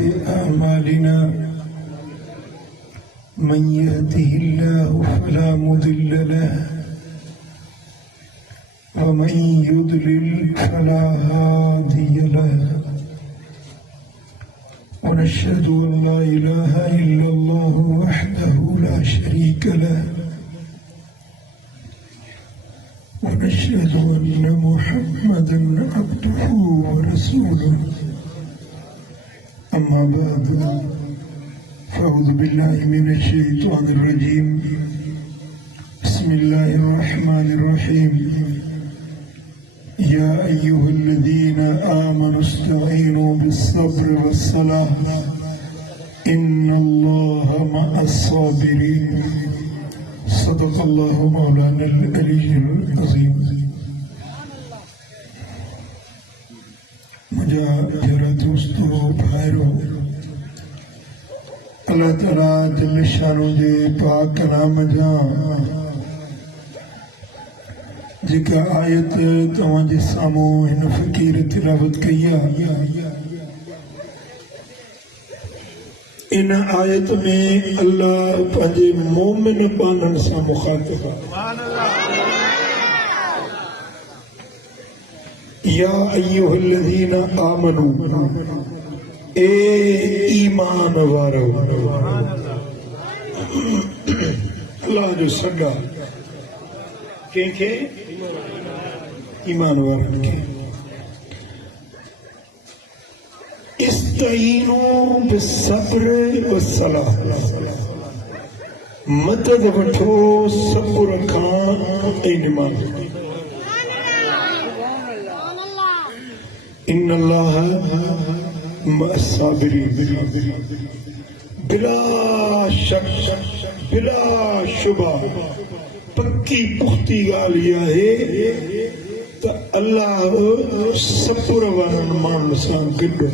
أعمالنا من يهده الله فلا مضل له ومن يضلل فلا هادي له ونشهد أن لا إله إلا الله وحده لا شريك له ونشهد أن محمدا عبده ورسوله أما بعد فأعوذ بالله من الشيطان الرجيم بسم الله الرحمن الرحيم يا أيها الذين آمنوا استعينوا بالصبر والصلاة إن الله مع الصابرين صدق الله مولانا العلي العظيم मुझे दोस्तों भाइयों अल्लाह ताला जल शानो जे पाक कलाम जा जेका आयत तव्हां जे साम्हूं हिन फ़क़ीर तिलावत कई आहे इन आयत में अल्लाह पंहिंजे मोमिन पाननि सां मुखातिब आहे या अय्युहल्लज़ीना आमनू ए ईमान वारो अल्लाह जो सॾा कंहिंखे ईमान वारनि खे इस्तईनू बिस्सब्र वस्सलाह मदद वठो सब्र खां ऐं निमाज़ इन्नल्लाह मअस्साबिरीन बिला शक बिला शुबा पक्की पुख्ती ॻाल्हि इहा आहे त अल्लाह सब्र वारनि माण्हुनि सां गॾु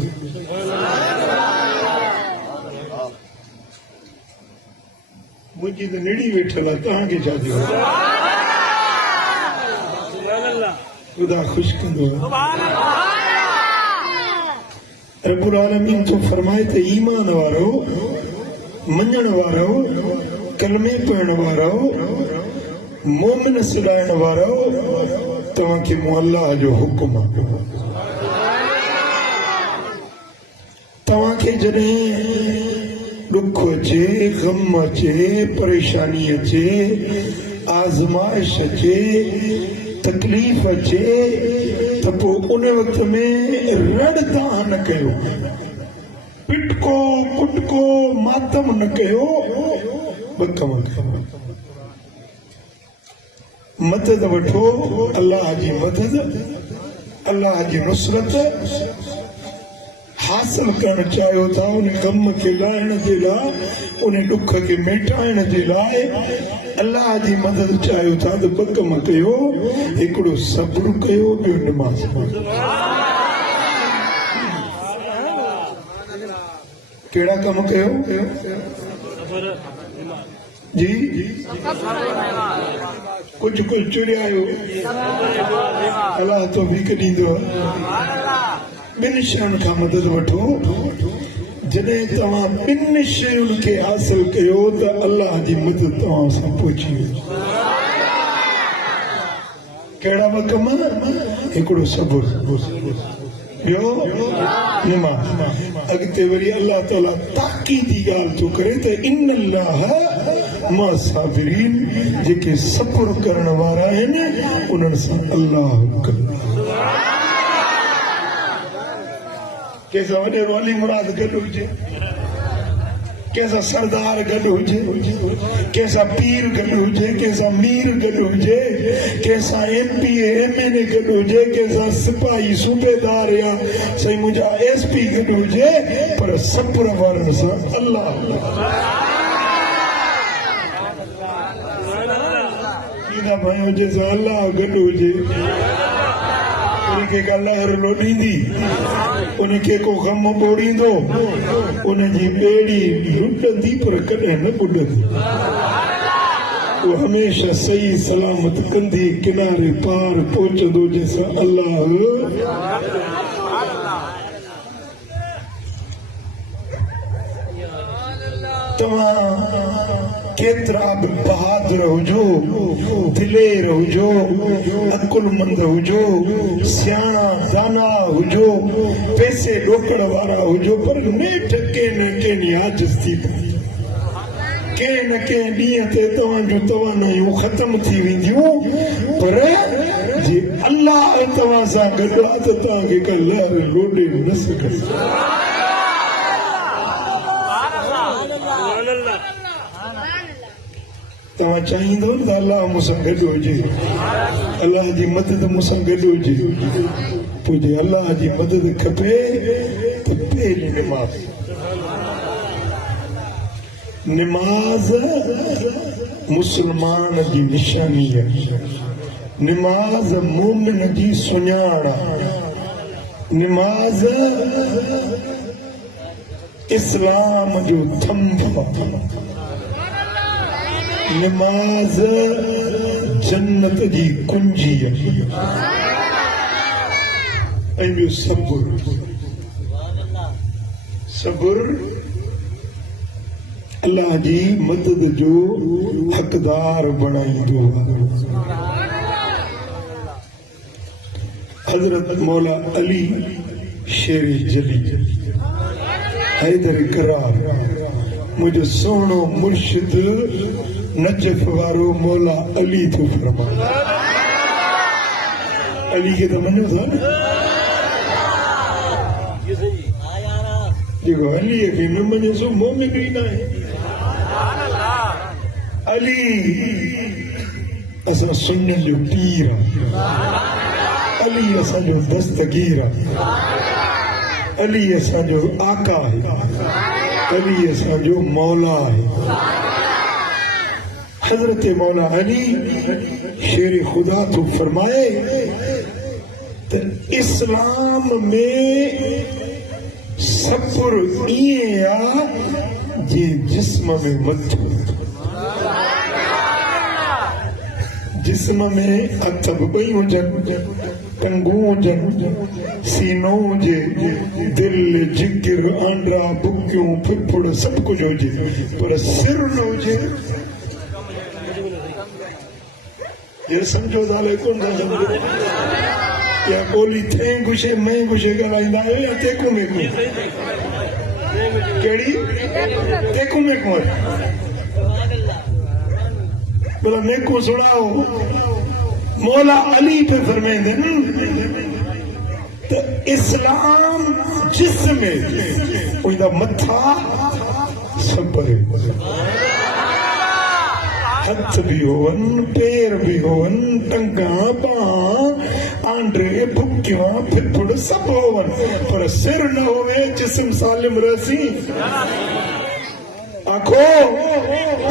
मुंहिंजी त निड़ी वेठल आहे तव्हांखे छा थियो ख़ुदा ख़ुशि कंदो रब्बुल आलमीन तो फरमाए त ईमान वारो मञण वारो कलमे पढ़ण वारो मोमिन सॾाइण वारो तव्हांखे मूं अल्लाह जो हुकुम आहे तव्हांखे जॾहिं ॾुख अचे ग़म अचे परेशानी अचे आज़माइश अचे तकलीफ़ अचे त पोइ उन वक़्त में रड़ तव्हां न कयो पिटको कुटको मातम न कयो ॿ कम कयो मदद वठो अल्लाह जी मदद अल्लाह जी नुसरत हासिल करणु चाहियो था उन ग़म खे लाहिण जे लाइ उन ॾुख खे मिटाइण जे लाइ अल्लाह जी मदद चाहियो था त ॿ कम कयो हिकिड़ो सब्र कयो ॿियो निमाज़ कहिड़ा कम कयो जी कुझु कुझु चुरियायो अल्लाह तौफ़ीक़ ॾींदो ॿिनि शयुनि खां मदद वठो जॾहिं तव्हां ॿिनि शयुनि खे हासिल कयो त अल्लाह जी मदद तव्हां सां पहुची वेंदी कहिड़ा ॿ कम हिकिड़ो सब्र ॿियो निमाज़ अॻिते वरी अल्लाह ताला ताक़ीदी ॻाल्हि थो करे त इन्नल्लाह मां साबिरीन जेके सब्र करण वारा आहिनि उन्हनि सां अल्लाह कंदो कंहिंसां वॾे वाली मुराद गॾु हुजे कंहिंसां सरदार गॾु हुजे कंहिंसां पीर गॾु हुजे कंहिंसां मीर गॾु हुजे कंहिंसां MP MNA गॾु हुजे कंहिंसां सिपाही सूबेदार या साईं मुंहिंजा SP गॾु हुजे पर सब्र वारनि सां अल्लाह भाइयों जंहिंसां अल्लाह गॾु हुजे उनखे का लहर लोॾींदी उनखे को ग़म ॿोड़ींदो उनजी ॿेड़ी लुटंदी पर कॾहिं न ॿुॾंदी वो हमेशा सही सलामत कंदी किनारे पार पहुचंदो जंहिंसां अल्लाह तवा केतरा भी बहादुर हुजो, दिलेर हुजो, अकुलमंद हुजो, सियाणा दाना हुजो, पैसे रोकड़ वारा हुजो, पर नेठ के न के आजिज़ थी के न के ॾींहं ते तव्हांजूं तवानायूं ख़त्म थी वेंदियूं, पर जे अल्लाह तव्हां सां गॾु आहे त तव्हांखे का लहर लोॾे न सघंदी। तव्हां चाहींदो न त अल्लाह मूंसां गॾु हुजे, अल्लाह जी मदद मूंसां गॾु हुजे, पोइ जे अल्लाह जी मदद खपे त पहिरीं निमाज़ मुसलमान जी निशानी आहे, निमाज़ मोमिन जी सुञाण आहे, निमाज़ इस्लाम जो थंभ आहे, निमाज़ जन्नत जी कुंजी आहे। ऐं ॿियो सब्र अल्लाह जी मदद जो हक़दार बणाईंदो आहे। हज़रत मौला अली शेर जली हैदर करार मुझे सोनो मुर्शिद नजफ वारो मौला अली तो फरमा। अली के तो मनो था ना, देखो अली के न मने सो मोमिन ही ना है। अली असा सुन्ने जो पीर, अली असा जो दस्तगीर, अली असा जो आका है, अली असा जो मौला है। हजरत मौला अली शेर खुदा तो फरमाए तो इस्लाम में सब्र इए आ जे जिस्म में मथो, जिस्म में हथ बई हुजनि, टंगू हुजनि, सीनो हुजे, दिल जिगर आंड्रा बुकियूं फुफड़ सब कुछ हुजे, पर सिर न हुजे। ये समझो दाले कौन था समझो, या बोली थे गुशे मैं गुशे कराइंदा है या तेकू में को केड़ी तेकू में को बोला मैं को सुनाओ। मौला अली पे फरमाइंदे तो इस्लाम जिसमें उनका मथा सब्र, हथ भी होवन, पैर भी होवन, टंगा बां आंड्रे भुक्कियां फिफड़ सब होवन, पर सिर न होवे जिस्म सालिम रसी। आखो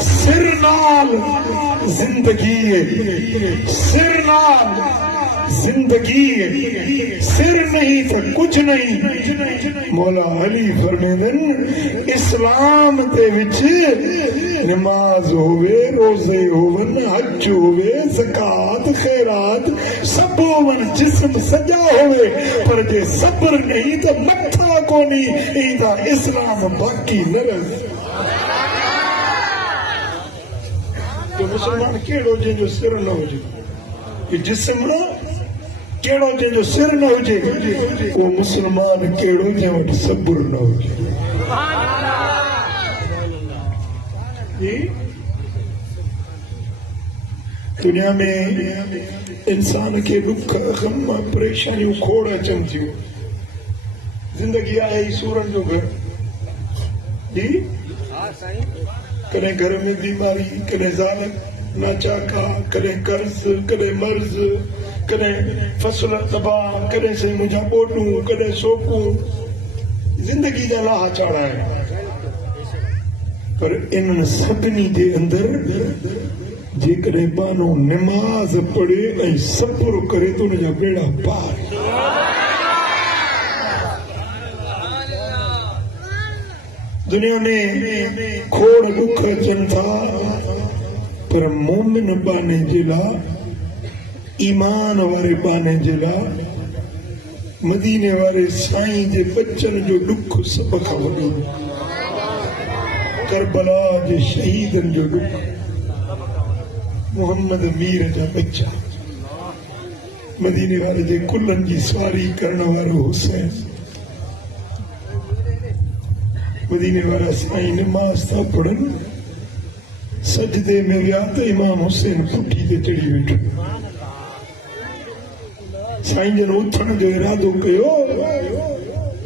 सिर नाल जिंदगी है, सिर नाल जिंदगी है, सिर नहीं तो कुछ नहीं। मौला अली फरमाइंदन इस्लाम दे विच नमाज होवे, रोजे होवन, हज होवे, ज़कात खैरात सब होवन, जिस्म सजा होवे, पर जे सब्र नहीं तो मथा कोनी, इंदा इस्लाम बाकी न रहे। तो मुसलमान केड़ो जो सिर न हुजे, जिस्म केड़ो जो सिर न हुजे, वो मुसलमान केड़ो जे वटि सब्र न हुजे। दुनिया में इंसान के दुख गम परेशानियों खोड़ अचन थियूं। जिंदगी आहे सूरन जो घर जी, कॾहिं घर में बीमारी, कॾहिं ज़ाल नाचाका, कॾहिं कर्ज, कॾहिं मर्ज, कॾहिं फसल तबाह, कॾहिं से मुंहिंजा ॿोॾूं, कॾहिं सोकूं, जिंदगी जा लाहा चाड़ा आहिनि। पर इन्हनि सभिनी जे अंदरि जेकॾहिं बानो निमाज़ पढ़े ऐं सब्र करे तो उनजा बेड़ा पार। दुनिया में खोड़ दुख अचनि था, पर मोमिन बाने जे लाइ, ईमान वारे बाने जे लाइ, मदीने वारे साईं जे बचन जो दुख सब खां वॾो। करबला जे शहीदन जो दुख मोहम्मद मीर जा बच्चा मदीने वाले जे कुल्लन जी सवारी करण वारो हुसैन मदीने वाला साईं नमाज था पढ़न सजदे में विया तो इमाम हुसैन पुठी ते चढ़ी वेठो साईं जन उथण जो इरादो कयो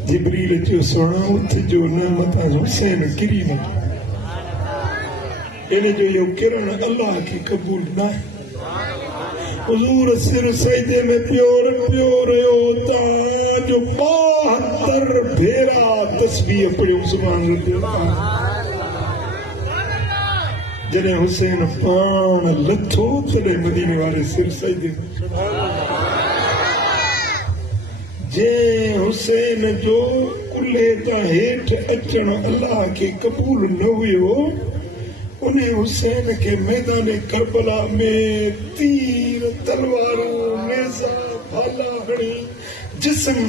जिब्रील चयो सोना उथ जो न मथा हुसैन किरी न इन जो यो किरण अल्लाह की कबूल ना हुजूर सिर सजदे में प्योर रहो ता जो 72 भेरा तस्बीह पढ़ियो सुभान अल्लाह जॾहिं हुसैन पाण लथो तॾहिं मदीने वारे सिर सजदे जे हुसैन जो कुल्हे तां हेठ अचण अल्लाह के कबूल न हुयो उन हुसैन के मैदान करबला में तीर तलवारूं नेज़ा भाला हणी जिस्म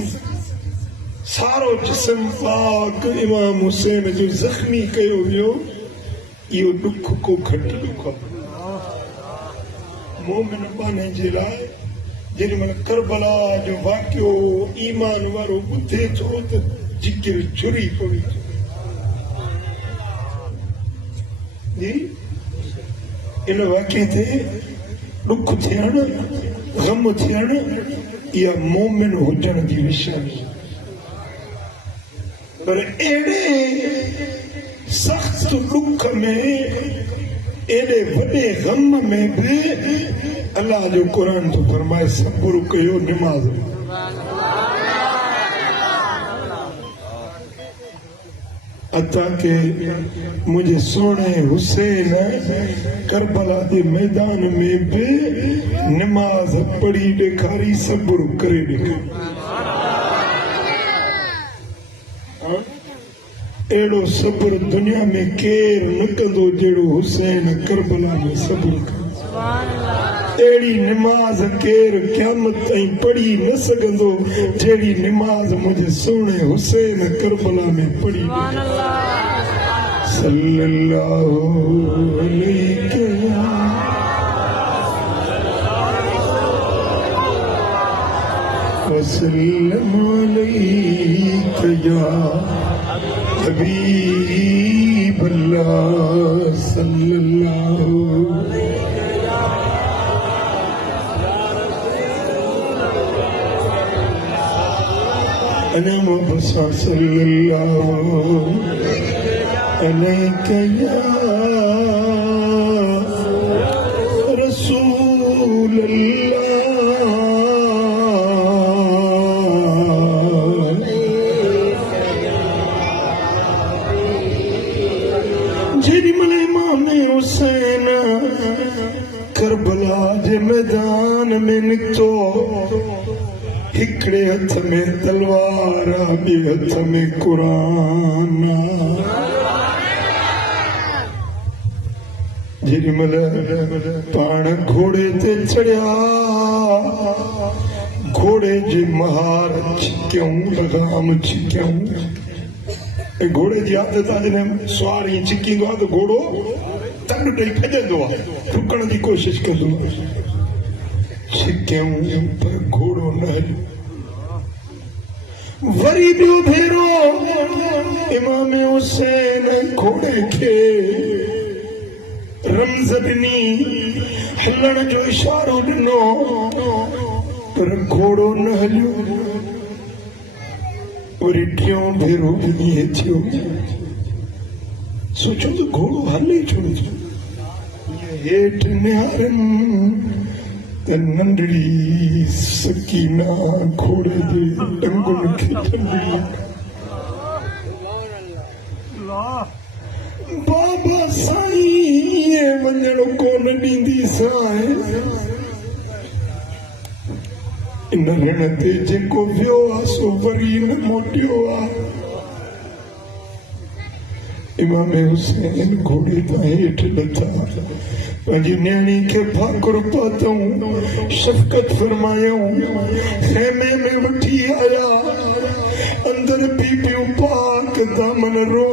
सारो जिस्म पाक इमाम हुसैन जो जख्मी कयो वियो इहो दुख को घट दुख मोमिन पाने जे लाइ जेॾी महिल करबला जो वाक़ियो ईमान वारो ॿुधे थो त जिगर छुरी पवी जी इन वाक़िए ते दुख थियण गम थियण इहा मोमिन हुजण जी निशानी पर अहिड़े सख़्त दुख में एॾे वॾे गम में बि अल्लाह जो क़ुर तो फरमाए सब्र कयो निमाज़ अता के मुझे सोने हुसैन करबला के मैदान में भी नमाज पढ़ी ॾेखारी सब्र करे ॾेखारी एड़ो सब्र दुनिया में केर न कंदो जेड़ो हुसैन करबला में सब्र करे एड़ी नमाज केर क़यामत ताईं पढ़ी न सघंदो जेड़ी नमाज मुझे सोने हुसैन करबला में पढ़ी सल्लल्लाहु अलैहि वसल्लम अलैका या हबीब अल्लाह सल्लल्लाहु अना मुबसा सल्लल्लाहु अलैका या रसूल जेडी मल इमाम हुसैन करबला जे मैदान में निकतो हिकड़े हथ में तलवार ॿिए हथ में कुरान जेडी मल पाण घोड़े ते चढ़िया घोड़े जे महार छिकियूं लगाम छिकियूं घोड़े जी आदत आहे जॾहिं सुवार ईअं छिकींदो आहे त घोड़ो तंग ॾेई भॼंदो आहे रुकण जी कोशिश कंदो आहे छिकियूं पर घोड़ो न हलियो वरी ॿियो भेरो इमाम हुसैन घोड़े खे रमज़ ॾिनी हलण जो इशारो ॾिनो पर घोड़ो न हलियो वरी टियों भेरो बि ईअं थियो सोचो त घोड़ो हले छो नथो हेठि निहारनि त नंढड़ी सकीना घोड़े जे टंगुनि खे टंगड़ी बाबा साईं वञण कोन ॾींदी साईं इन रण ते जेको वियो आहे सो वरी न मोटियो आहे इमाम हुसैन घोड़े तां हेठि लथा पंहिंजी न्याणी खे भाकुर पातऊं शफ़क़त फरमायूं खेमे में वठी आया अंदर बीबियूं पाक दामन रो